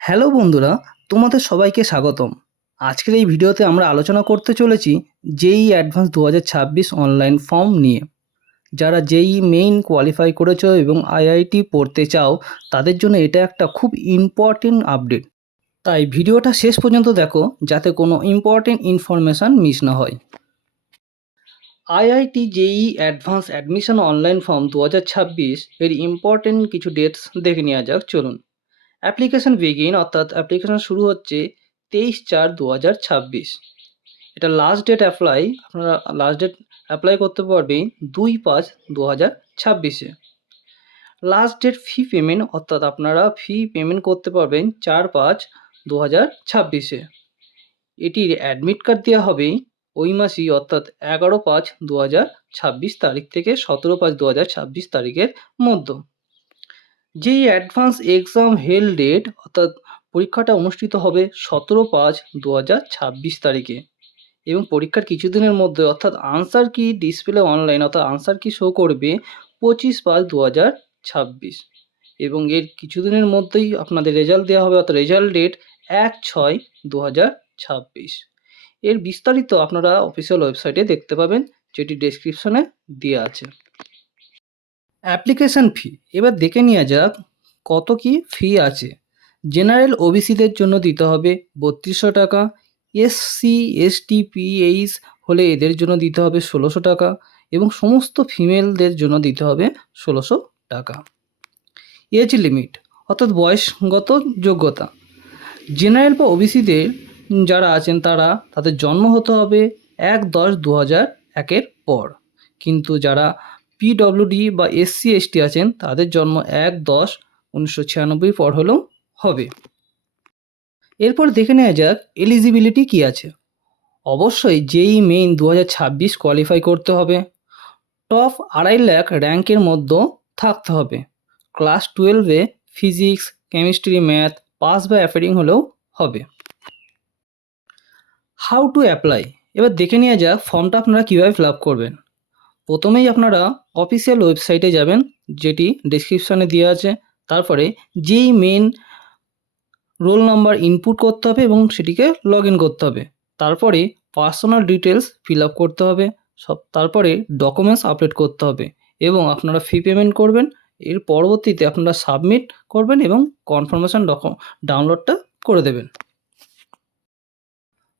Hello বন্ধুরা, তোমাদের সবাইকে স্বাগতম। আজকের এই ভিডিওতে আমরা আলোচনা করতে চলেছি জেইই অ্যাডভান্স 2026 অনলাইন ফর্ম নিয়ে। যারা জেইই মেইন কোয়ালিফাই করেছো এবং আইআইটি পড়তে চাও, তাদের জন্য এটা একটা খুব ইম্পর্টেন্ট আপডেট। তাই ভিডিওটা শেষ পর্যন্ত দেখো, যাতে কোনো ইম্পর্টেন্ট ইনফরমেশান মিস না হয়। IIT JEE advance admission online form 2026 এর ইম্পর্টেন্ট কিছু ডেটস দেখে নেওয়া যাক, চলুন। অ্যাপ্লিকেশন বিগিন অর্থাৎ অ্যাপ্লিকেশন শুরু হচ্ছে 23/4/2026। এটা লাস্ট ডেট আপনারা লাস্ট ডেট অ্যাপ্লাই করতে পারবেন 2/5/2026-এ। লাস্ট ডেট ফি পেমেন্ট অর্থাৎ আপনারা ফি পেমেন্ট করতে পারবেন 4/5/2026-এ। এটির অ্যাডমিট কার্ড দেওয়া হবে ওই মাসেই অর্থাৎ 11/5/2026 তারিখ থেকে 17/5/2026 তারিখের মধ্যে। যেই অ্যাডভান্স এক্সাম হেল ডেট অর্থাৎ পরীক্ষাটা অনুষ্ঠিত হবে 17/5/2026 তারিখে এবং পরীক্ষার কিছুদিনের মধ্যে অর্থাৎ আনসার কি ডিসপ্লে অনলাইন অর্থাৎ আনসার কি শো করবে 25/5/2026 এবং এর কিছুদিনের মধ্যেই আপনাদের রেজাল্ট দেওয়া হবে অর্থাৎ রেজাল্ট ডেট 1/6/2026। এর বিস্তারিত আপনারা অফিসিয়াল ওয়েবসাইটে দেখতে পাবেন, যেটি ডেসক্রিপশনে দেওয়া আছে। অ্যাপ্লিকেশান ফি এবার দেখে নেওয়া যাক কত কি ফি আছে। জেনারেল ওবিসিদের জন্য দিতে হবে 3200 টাকা, এসসি এসটি পিএইচ হলে এদের জন্য দিতে হবে 1600 টাকা এবং সমস্ত ফিমেলদের জন্য দিতে হবে 1600 টাকা। এজ লিমিট অর্থাৎ বয়সগত যোগ্যতা, জেনারেল বা ওবিসিদের যারা আছেন তাদের জন্ম হতে হবে 1/10/2001 পর, কিন্তু যারা পিডব্লিউডি বা এসসি এসটি আছেন তাদের জন্ম 1/10/1996 পর হলেও হবে। এরপর দেখে নেওয়া যাক এলিজিবিলিটি কী আছে। অবশ্যই জেইই মেইন 2026 কোয়ালিফাই করতে হবে, টপ 2.5 লাখ র্যাঙ্কের মধ্যে থাকতে হবে, ক্লাস 12-এ ফিজিক্স কেমিস্ট্রি ম্যাথ পাস বা অ্যাফেরিং হলেও হবে। হাউ টু অ্যাপ্লাই এবার দেখে নেওয়া যাক ফর্মটা আপনারা কীভাবে ফিল আপ করবেন। প্রথমেই আপনারা অফিসিয়াল ওয়েবসাইটে যাবেন, যেটি ডেসক্রিপশানে দেওয়া আছে। তারপরে JEE main roll number input করতে হবে এবং সেটিকে লগ ইন করতে হবে। তারপরে পার্সোনাল ডিটেলস ফিল আপ করতে হবে তারপরে ডকুমেন্টস আপলোড করতে হবে এবং আপনারা ফি পেমেন্ট করবেন। এর পরবর্তীতে আপনারা সাবমিট করবেন এবং কনফার্মেশন ডাউনলোডটা করে দেবেন।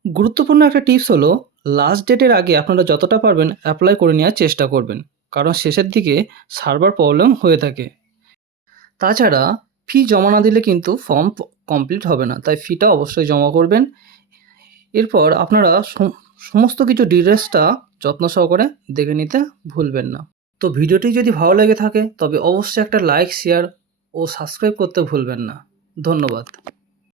গুরুত্বপূর্ণ একটা টিপস হলো, লাস্ট ডেটের আগে আপনারা যতটা পারবেন অ্যাপ্লাই করে নেওয়ার চেষ্টা করবেন, কারণ শেষের দিকে সার্ভার প্রবলেম হয়ে থাকে। তাছাড়া ফি জমা না দিলে কিন্তু ফর্ম কমপ্লিট হবে না, তাই ফিটা অবশ্যই জমা করবেন। এরপর আপনারা সমস্ত কিছু ডিটেলসটা যত্ন সহকারে দেখে নিতে ভুলবেন না। তো ভিডিওটি যদি ভালো লেগে থাকে তবে অবশ্যই একটা লাইক শেয়ার ও সাবস্ক্রাইব করতে ভুলবেন না। ধন্যবাদ।